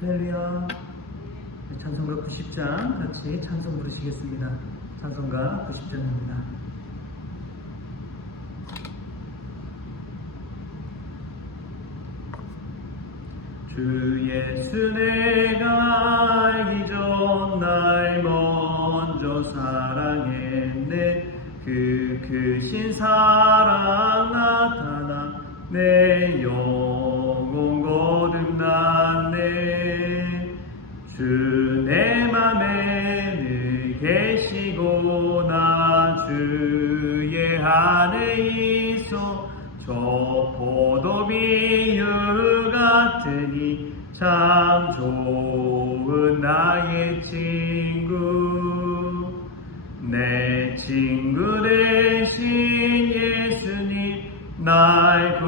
할렐루야. 찬송가 90장 같이 찬송 부르시겠습니다. 찬송가 90장입니다. 주 예수 내가 알기 전 날 먼저 사랑했네. 그 크신 사랑 나타나 내 영혼 거듭났네. 주 내 맘에 늘 계시고 나 주의 안에 있어 저 포도 비유 같으니 참 좋은 나의 친구. 내 친구 되신 예수님 날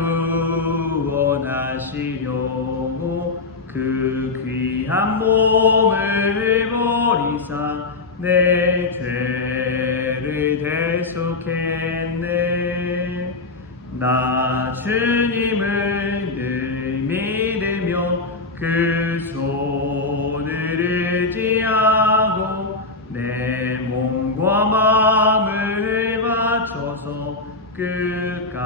구원하시려고 그 귀한 몸을 버리사 내 죄를 대속했네. 나 주님을 늘 믿으며 그 손을 의지하고 내 몸과 마음을 바쳐서 끝까지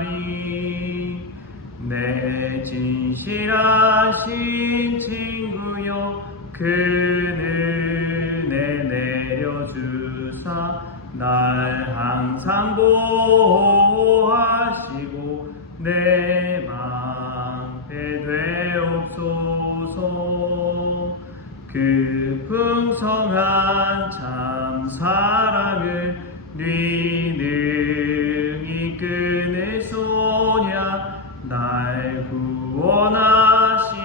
충성하리. 내 진실하신 친구여 그 은혜 내려주사 날 항상 보호하시고 내 방패 되옵소서. 그 풍성한 참 사랑을 네 능히 끊으소냐. 날 구원하신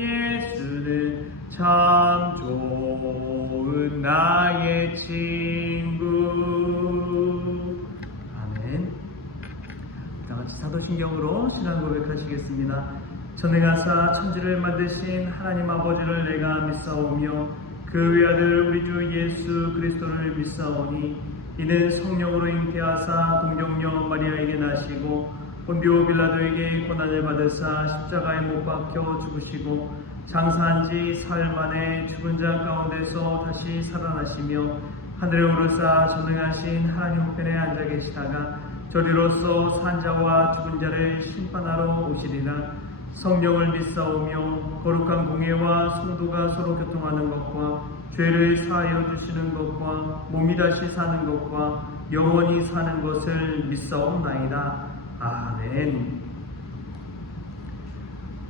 예수는 참 좋은 나의 친구. 아멘. 다 같이 사도신경으로 신앙 고백하시겠습니다. 전능하사 천지를 만드신 하나님 아버지를 내가 믿사오며 그 외아들 우리 주 예수 그리스도를 믿사오니 이는 성령으로 잉태하사 동정녀 마리아에게 나시고 본디오 빌라도에게 고난을 받으사 십자가에 못 박혀 죽으시고 장사한 지 사흘 만에 죽은 자 가운데서 다시 살아나시며 하늘에 오르사 전능하신 하나님 우편에 앉아 계시다가 저리로서 산 자와 죽은 자를 심판하러 오시리라. 성령을 믿사오며 거룩한 공예와 성도가 서로 교통하는 것과 죄를 사하여 주시는 것과 몸이 다시 사는 것과 영원히 사는 것을 믿사옵나이다. 아멘.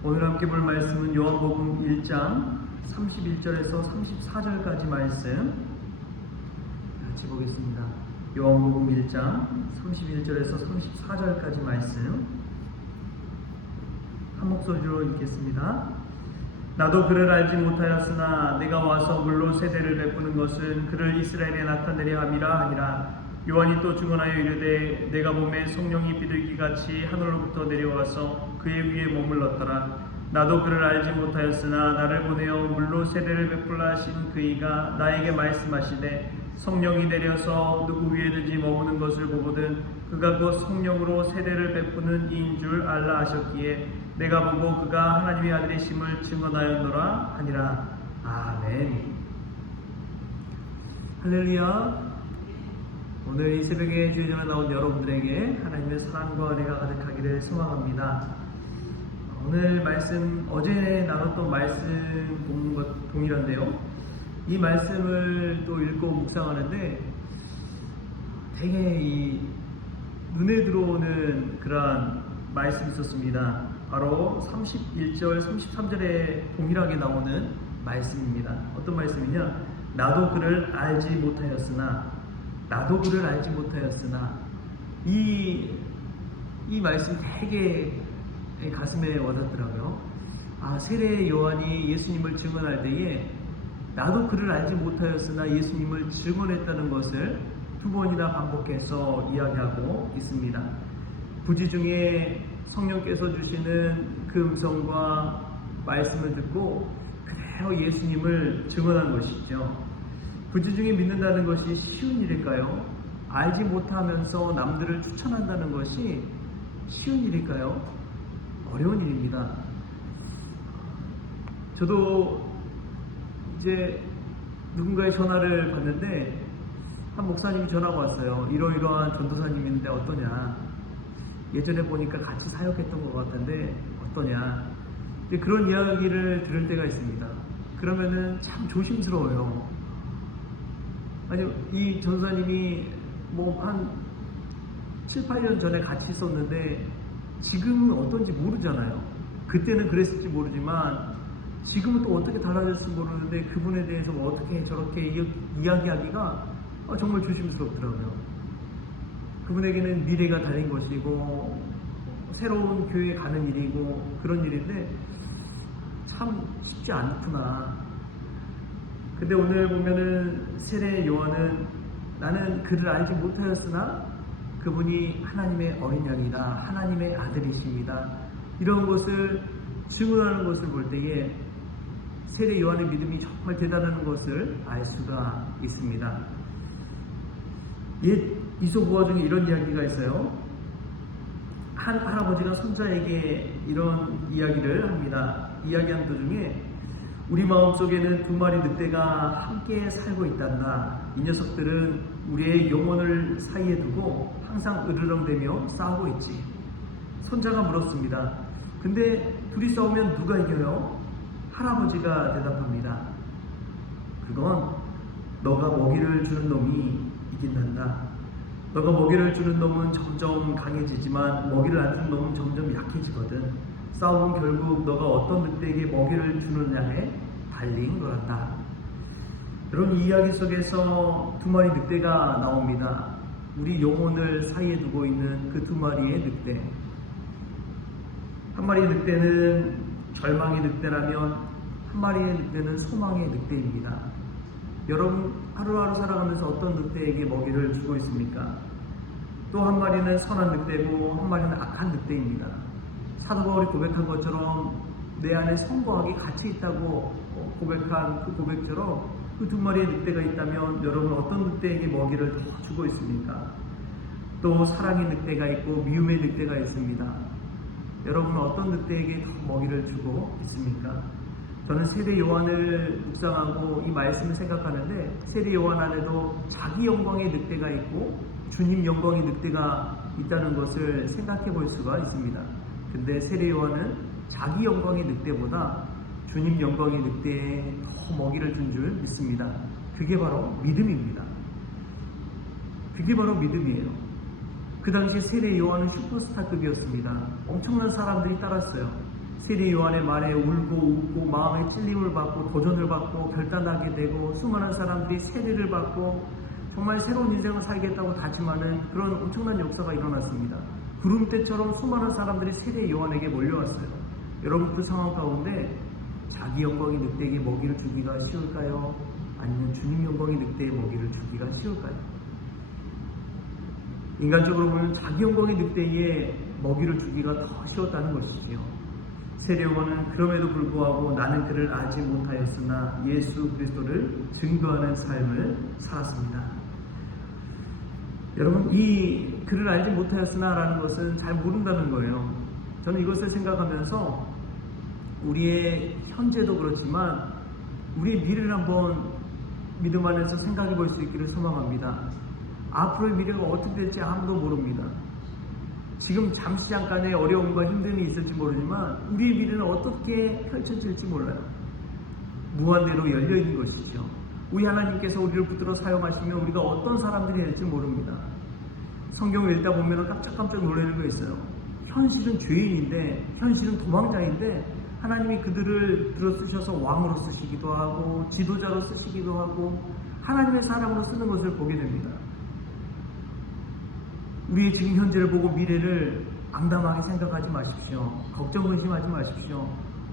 오늘 함께 볼 말씀은 요한복음 1장 31절에서 34절까지 말씀 같이 보겠습니다. 요한복음 1장 31절에서 34절까지 말씀 한 목소리로 읽겠습니다. 나도 그를 알지 못하였으나 내가 와서 물로 세례를 베푸는 것은 그를 이스라엘에 나타내려 함이라 하니라. 요한이 또 증언하여 이르되 내가 보매 성령이 비둘기같이 하늘로부터 내려와서 그의 위에 머물렀더라. 나도 그를 알지 못하였으나 나를 보내어 물로 세례를 베풀라 하신 그이가 나에게 말씀하시되 성령이 내려서 누구 위에든지 머무는 것을 보거든 그가 곧 성령으로 세례를 베푸는 이인 줄 알라 하셨기에 내가 보고 그가 하나님의 아들이심을 증언하였노라 하니라. 아멘. 할렐루야. 오늘 이 새벽에 주의 전에 나온 여러분들에게 하나님의 사랑과 은혜가 가득하기를 소망합니다. 오늘 말씀, 어제 나눴던 말씀 본문과 동일한데요. 이 말씀을 또 읽고 묵상하는데 되게 이 눈에 들어오는 그러한 말씀이 있었습니다. 바로 31절, 33절에 동일하게 나오는 말씀입니다. 어떤 말씀이냐? 나도 그를 알지 못하였으나 이 말씀 되게 가슴에 와닿더라고요. 세례 요한이 예수님을 증언할 때에 나도 그를 알지 못하였으나 예수님을 증언했다는 것을 두 번이나 반복해서 이야기하고 있습니다. 부지 중에 성령께서 주시는 그 음성과 말씀을 듣고 그대로 예수님을 증언한 것이죠. 부지 중에 믿는다는 것이 쉬운 일일까요? 알지 못하면서 남들을 추천한다는 것이 쉬운 일일까요? 어려운 일입니다. 저도 이제 누군가의 전화를 받는데 한 목사님이 전화가 왔어요. 이러이러한 전도사님인데 어떠냐. 예전에 보니까 같이 사역했던 것 같은데 어떠냐. 그런 이야기를 들을 때가 있습니다. 그러면은 참 조심스러워요. 아니, 이 전도사님이 뭐 한 7, 8년 전에 같이 있었는데 지금은 어떤지 모르잖아요. 그때는 그랬을지 모르지만 지금은 또 어떻게 달라졌을지 모르는데 그분에 대해서 어떻게 저렇게 이야기하기가 정말 조심스럽더라고요. 그분에게는 미래가 달린 것이고 새로운 교회에 가는 일이고 그런 일인데 참 쉽지 않구나. 근데 오늘 보면은 세례 요한은 나는 그를 알지 못하였으나 그분이 하나님의 어린 양이다, 하나님의 아들이십니다, 이런 것을 증언하는 것을 볼 때에 세례 요한의 믿음이 정말 대단한 것을 알 수가 있습니다. 옛 이소부화 중에 이런 이야기가 있어요. 한 할아버지가 손자에게 이런 이야기를 합니다. 이야기하는 도중에 우리 마음속에는 두 마리 늑대가 함께 살고 있단다. 이 녀석들은 우리의 영혼을 사이에 두고 항상 으르렁대며 싸우고 있지. 손자가 물었습니다. 근데 둘이 싸우면 누가 이겨요? 할아버지가 대답합니다. 그건 너가 먹이를 주는 놈이 이긴단다. 너가 먹이를 주는 놈은 점점 강해지지만 먹이를 안 주는 놈은 점점 약해지거든. 싸움은 결국 너가 어떤 늑대에게 먹이를 주느냐에 달린 거란다. 여러분, 이 이야기 속에서 두 마리 늑대가 나옵니다. 우리 영혼을 사이에 두고 있는 그 두 마리의 늑대. 한 마리의 늑대는 절망의 늑대라면 한 마리의 늑대는 소망의 늑대입니다. 여러분, 하루하루 살아가면서 어떤 늑대에게 먹이를 주고 있습니까? 또 한 마리는 선한 늑대고 한 마리는 악한 늑대입니다. 사도 바울이 고백한 것처럼 내 안에 성과학이 같이 있다고 고백한 그 고백처럼 그 두 마리의 늑대가 있다면 여러분 어떤 늑대에게 먹이를 더 주고 있습니까? 또 사랑의 늑대가 있고 미움의 늑대가 있습니다. 여러분은 어떤 늑대에게 더 먹이를 주고 있습니까? 저는 세례 요한을 묵상하고 이 말씀을 생각하는데 세례 요한 안에도 자기 영광의 늑대가 있고 주님 영광의 늑대가 있다는 것을 생각해 볼 수가 있습니다. 근데 세례 요한은 자기 영광의 늑대보다 주님 영광의 늑대에 더 먹이를 준 줄 믿습니다. 그게 바로 믿음입니다. 그게 바로 믿음이에요. 그 당시 세례 요한은 슈퍼스타급이었습니다. 엄청난 사람들이 따랐어요. 세례 요한의 말에 울고 웃고 마음의 찔림을 받고 도전을 받고 결단하게 되고 수많은 사람들이 세례를 받고 정말 새로운 인생을 살겠다고 다짐하는 그런 엄청난 역사가 일어났습니다. 구름대처럼 수많은 사람들이 세례 요한에게 몰려왔어요. 여러분, 그 상황 가운데 자기 영광의 늑대에게 먹이를 주기가 쉬울까요? 아니면 주님 영광의 늑대에 먹이를 주기가 쉬울까요? 인간적으로 보면 자기 영광의 늑대에 먹이를 주기가 더 쉬웠다는 것이지요. 세례 요한은 그럼에도 불구하고 나는 그를 알지 못하였으나 예수 그리스도를 증거하는 삶을 살았습니다. 여러분, 이 그를 알지 못하였으나 라는 것은 잘 모른다는 거예요. 저는 이것을 생각하면서 우리의 현재도 그렇지만 우리의 미래를 한번 믿음 안에서 생각해 볼 수 있기를 소망합니다. 앞으로의 미래가 어떻게 될지 아무도 모릅니다. 지금 잠시 잠깐의 어려움과 힘듦이 있을지 모르지만 우리의 미래는 어떻게 펼쳐질지 몰라요. 무한대로 열려있는 것이죠. 우리 하나님께서 우리를 붙들어 사용하시면 우리가 어떤 사람들이 될지 모릅니다. 성경을 읽다 보면 깜짝깜짝 놀라는 거 있어요. 현실은 죄인인데, 현실은 도망자인데 하나님이 그들을 들어 쓰셔서 왕으로 쓰시기도 하고 지도자로 쓰시기도 하고 하나님의 사람으로 쓰는 것을 보게 됩니다. 우리의 지금 현재를 보고 미래를 암담하게 생각하지 마십시오. 걱정 근심하지 마십시오.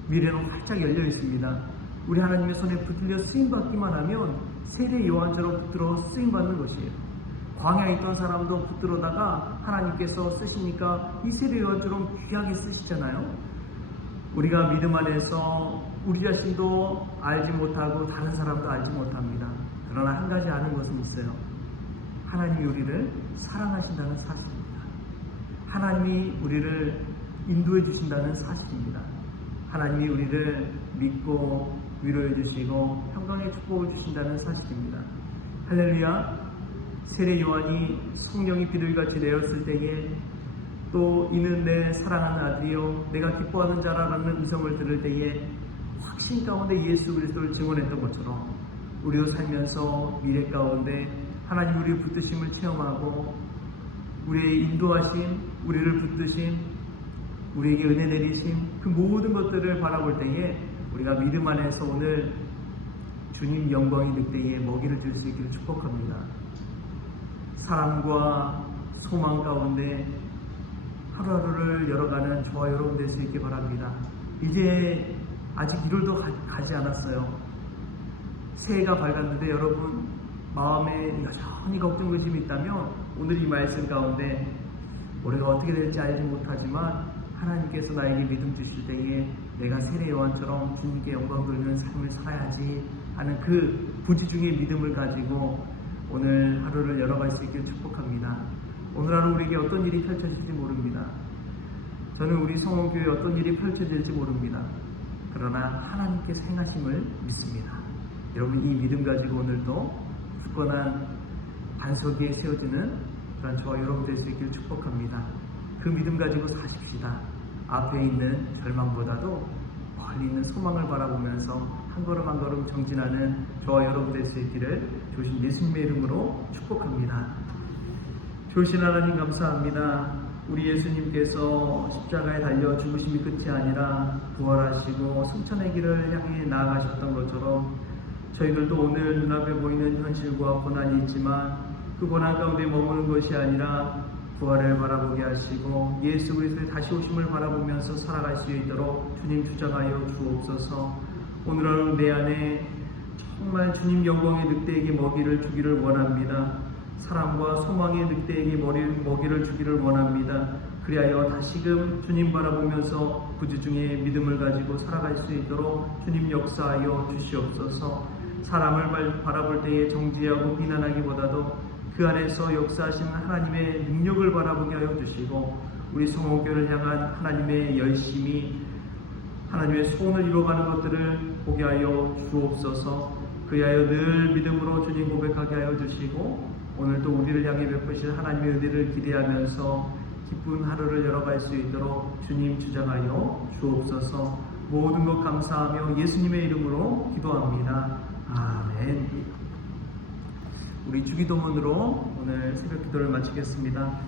미래는 활짝 열려 있습니다. 우리 하나님의 손에 붙들려 쓰임받기만 하면 세례 요한처럼 붙들어 쓰임받는 것이에요. 광야에 있던 사람도 붙들어다가 하나님께서 쓰시니까 이 세례 요한처럼 귀하게 쓰시잖아요. 우리가 믿음 안에서 우리 자신도 알지 못하고 다른 사람도 알지 못합니다. 그러나 한 가지 아는 것은 있어요. 하나님이 우리를 사랑하신다는 사실입니다. 하나님이 우리를 인도해 주신다는 사실입니다. 하나님이 우리를 믿고 위로해 주시고 평강의 축복을 주신다는 사실입니다. 할렐루야. 세례 요한이 성령이 비둘기같이 내렸을 때에 또 이는 내 사랑하는 아들이요 내가 기뻐하는 자라라는 음성을 들을 때에 확신 가운데 예수 그리스도를 증언했던 것처럼 우리도 살면서 미래 가운데 하나님 우리의 붙드심을 체험하고 우리의 인도하심, 우리를 붙드심, 우리에게 은혜 내리심 그 모든 것들을 바라볼 때에 우리가 믿음 안에서 오늘 주님 영광이 늑대에 먹이를 줄 수 있기를 축복합니다. 사랑과 소망 가운데 하루하루를 열어가는 저와 여러분 될 수 있게 바랍니다. 이제 아직 1월도 가지 않았어요. 새해가 밝았는데 여러분 마음에 여전히 걱정 의심이 있다면 오늘 이 말씀 가운데 올해가 어떻게 될지 알지 못하지만 하나님께서 나에게 믿음 주실 때에 내가 세례 요한처럼 주님께 영광 돌리는 삶을 살아야지 하는 그 부지중의 믿음을 가지고 오늘 하루를 열어갈 수 있기를 축복합니다. 오늘 하루 우리에게 어떤 일이 펼쳐질지 모릅니다. 저는 우리 성원교회에 어떤 일이 펼쳐질지 모릅니다. 그러나 하나님께서 행하심을 믿습니다. 여러분 이 믿음 가지고 오늘도 굳건한 반석 위에 세워지는 그런 저와 여러분 될 수 있기를 축복합니다. 그 믿음 가지고 사십시다. 앞에 있는 절망보다도 멀리 있는 소망을 바라보면서 한 걸음 한 걸음 정진하는 저와 여러분 될 수 있기를 주신 예수님의 이름으로 축복합니다. 좋으신 하나님 감사합니다. 우리 예수님께서 십자가에 달려 죽으심이 끝이 아니라 부활하시고 승천의 길을 향해 나아가셨던 것처럼 저희들도 오늘 눈앞에 보이는 현실과 고난이 있지만 그 고난 가운데 머무는 것이 아니라 부활을 바라보게 하시고 예수 그리스도의 다시 오심을 바라보면서 살아갈 수 있도록 주님 주장하여 주옵소서. 오늘 하루 내 안에 정말 주님 영광의 늑대에게 먹이를 주기를 원합니다. 사랑과 소망의 늑대에게 먹이를 주기를 원합니다. 그리하여 다시금 주님 바라보면서 부지중에 믿음을 가지고 살아갈 수 있도록 주님 역사하여 주시옵소서. 사람을 바라볼 때에 정죄하고 비난하기보다도 그 안에서 역사하시는 하나님의 능력을 바라보게 하여 주시고 우리 성호교를 향한 하나님의 열심이 하나님의 소원을 이루어가는 것들을 보게 하여 주옵소서. 그리하여 늘 믿음으로 주님 고백하게 하여 주시고 오늘도 우리를 향해 베푸실 하나님의 은혜를 기대하면서 기쁜 하루를 열어갈 수 있도록 주님 주장하여 주옵소서. 모든 것 감사하며 예수님의 이름으로 기도합니다. 아멘. 우리 주기도문으로 오늘 새벽 기도를 마치겠습니다.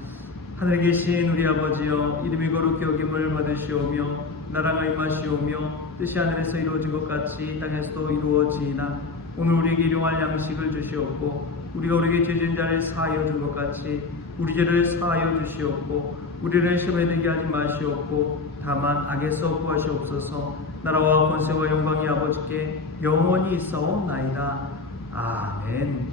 하늘에 계신 우리 아버지여 이름이 거룩히 여김을 받으시오며 나라가 임하시오며 뜻이 하늘에서 이루어진 것 같이 땅에서도 이루어지이다. 오늘 우리에게 일용할 양식을 주시옵고 우리가 우리에게 죄진 자를 사하여 준 것 같이 우리 죄를 사하여 주시옵고 우리를 시험에 들게 하지 마시옵고 다만 악에서 구하시옵소서. 나라와 권세와 영광이 아버지께 영원히 있사옵나이다. 아멘.